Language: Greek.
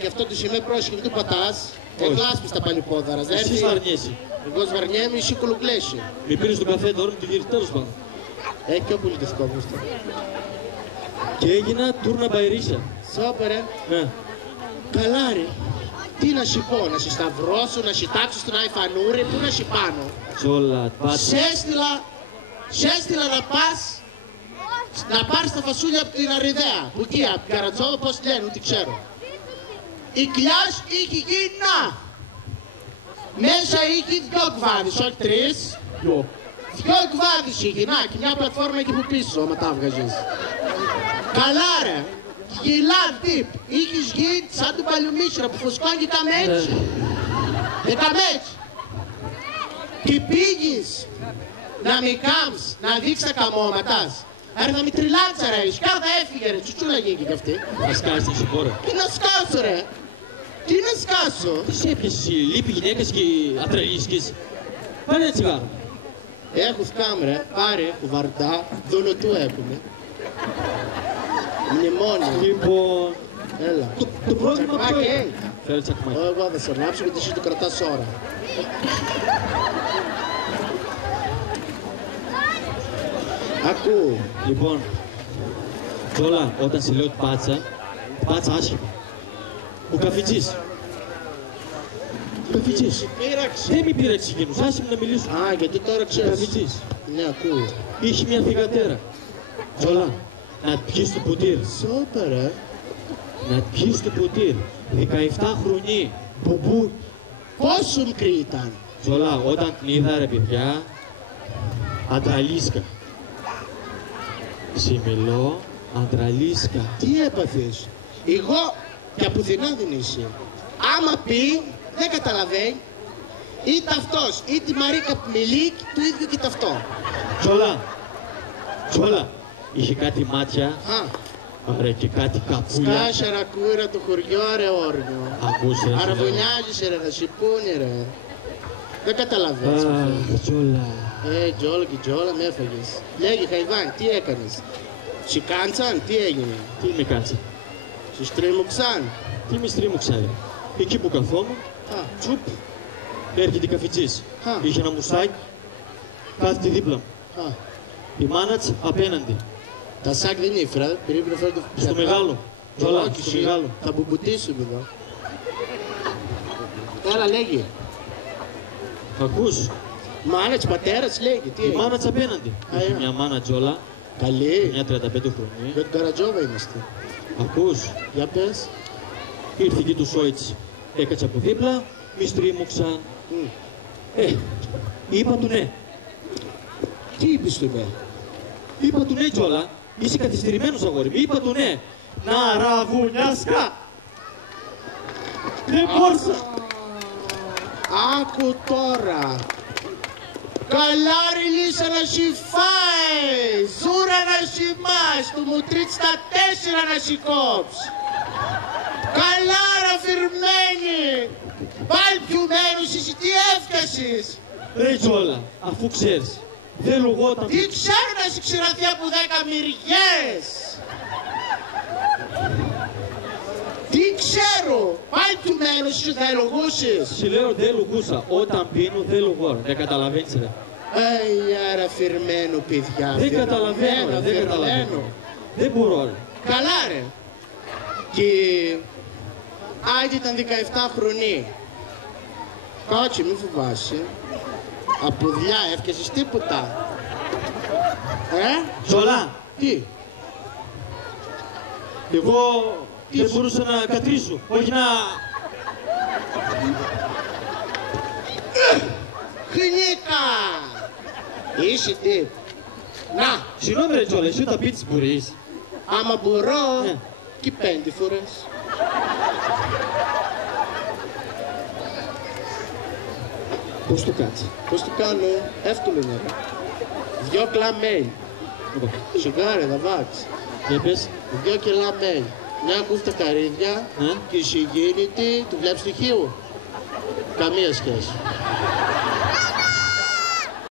Και αυτό το σημείο πρόσχημα του πατάς. Εγλάσπεις τα παλιπόδαρα. Εσύ σβαρνιέσαι. Εγώ σβαρνιέμαι, εσύ κουλουκλέσαι. Μη πήρες τον καφέ τώρα με το γύρισμα, τέλος πάντων. Και ο πολιτιστικό μου. Και έγινα τούρνα μπαϊρίσια. Σόπερε. Ναι. Καλά ρε. Τι να σου πω, να σε σταυρώσω, να σε τάξω στον Αϊφανούρη, πού να σε πάνω. Τζόλα, πάτσα. Σε έστειλα να πάρεις τα φασούλια από την Αριδαία. Που εκεί, από την Καρατσόδο, πώς λένε, ούτε ξέρω. Η Κλιάς είχε γίνει να. Μέσα είχε 2 κβάδες, όχι 3. 2 κβάδες είχε, να, και μια πλατφόρμα εκεί που πίσω, άμα τα βγάζεις. Καλά ρε. Γυλάν τύπ, είχες γίνει σαν του παλιομίσυρα που φουσκώνει τα μέτσι. Τα μέτσι. Και πήγες να με κάμψ, να δείξεις τα καμώματας. Άρα θα με τριλάτσα ρε, η σκάρδα έφυγε ρε, τσουτσούλα γίνει και αυτή. Θα σκάσεις την συμπόρα. Τι να σκάσω ρε. Τι να σκάσω. Τι σε έπιασες εσύ, λείπει γυναίκας και ατρελίσκες. Πάρε ένα τσιγάρο. Έχω σκάμ ρε, πάρε, κουβαρτά, δούλο του έχουμε. Μνημόνιο. Λοιπόν, Έλα. το πρόβλημα ποιο είναι. Τσακμάκι. Φέρε τσακμάκι. Εγώ θα σε ανάψω γιατί εσύ το κρατάς ώρα. Ακού. Λοιπόν, Τζόλα, όταν σε λέω πάτσα άσχημα. Ο καφετζής. Ο καφετζής. Πείραξε. Δεν με πείραξε εκείνος, άσε μου να μιλήσω. Γιατί τώρα Ο ξέρεις. καφετζής. Ναι, ακούω. Είχε μια θυγατέρα. Τζόλα, να πιεις το ποτήρι. Σόπα ρε. Να πιεις το ποτήρι. 17 χρονή. Μπουμπού. Πόσο μικρή ήταν. Τζόλα, όταν την είδα ρε παιδιά, αντραλίσκα. Σε μιλώ, αντραλίσκα. Τι έπαθες. Εγώ για πουθενά δεν είσαι. Άμα πει, δεν καταλαβαίνει. Είτε αυτός, είτε η Μαρίκα Μιλίκ, του ίδιου και ταυτό. Τζόλα, είχε κάτι μάτια, ρε και κάτι καπούλια. Σκάσαρα κούρα το χωριό ρε όρνιο. Ακούσε, Αραβωνιάζεσαι ρε, θα σε πούνε ρε. Δεν καταλαβαίνεις. Τζόλα. Τζόλα και τζόλα με έφαγες. Λέγε Χαϊβάν, τι έκανες. Σε κάντσαν, τι έγινε. Τι με κάτσε. Σε στρίμωξαν. Τι με στρίμωξα ρε. Εκεί που καθόμουν, τσουπ, έρχεται η καφετζής. Είχε ένα μουσάκι, κάθεται δίπλα μου. Η μάνα της απέναντι. Τα σάκ δεν ήφερα, πρέπει να φέρω το Στο μεγάλο. Τζόλα, στο μεγάλο. Θα μπουμπουτίσουμε εδώ. Τώρα λέγε. Ακούς. Μάνα της πατέρας λέγε, τι Η έγινε. μάνα της απέναντι. Είχε μια μάνα Τζόλα, Καλή. μια 35 χρονή. Για την Καρατζόβα είμαστε. Ακούς. Για πες. Ήρθε και του Σόιτς. Έκατσε από δίπλα, μη στρίμωξαν. Είπα του ναι. Τι είπες του ναι. Είπα του ναι Τζόλα. Είσαι καθυστερημένος αγόρι μου. Είπα του ναι. Να ραβουνιάσκα. Δεν μπόρεσα. Άκου τώρα. Καλά ρε Λύσα να σου φάει. Ζούρα να σου μάς. Του μουτρίτς τα 4 να σου κόψει. Καλά ρε φυρμένη. Πάλι πιουμένος εσύ τι έφτασες. Ρε Τζόλα, αφού ξέρεις. Δεν λογόταν. Τι ξέρω να σου ξηραθεί από 10 μυριές. Τι ξέρω. Πάλι πιουμένος εσύ θα ελογούσες. Σου λέω δεν λογούσα. Όταν πίνω δεν λογώ. Δεν καταλαβαίνεις ρε. Άρα φυρμένο παιδιά. Δεν καταλαβαίνω ρε. Δεν καταλαβαίνω. Δεν μπορώ ρε. Καλά ρε. Και Άιντι ήταν 17 χρονή. Κάτσε μη φοβάσαι. Από δουλειά έφτιασες τίποτα. Τζόλα, Τι. εγώ δεν μπορούσα να κατρίσω. Όχι να... Χνίκα. Είσαι τι. Να. Συγγνώμη ρε Τζόλα, εσύ όταν πίτς μπορείς. Άμα μπορώ. Ναι. Και 5 φορές. Πώς το κάτσε. Πώς το κάνω. Εύκολο είναι. 2 κλαμέλ. Σιγάρε θα βάξει. Για πες. 2 κιλά μέλ. Μια κούφτα καρύδια και η συγγένητη του βλέπεις στοιχείο. Καμία σχέση.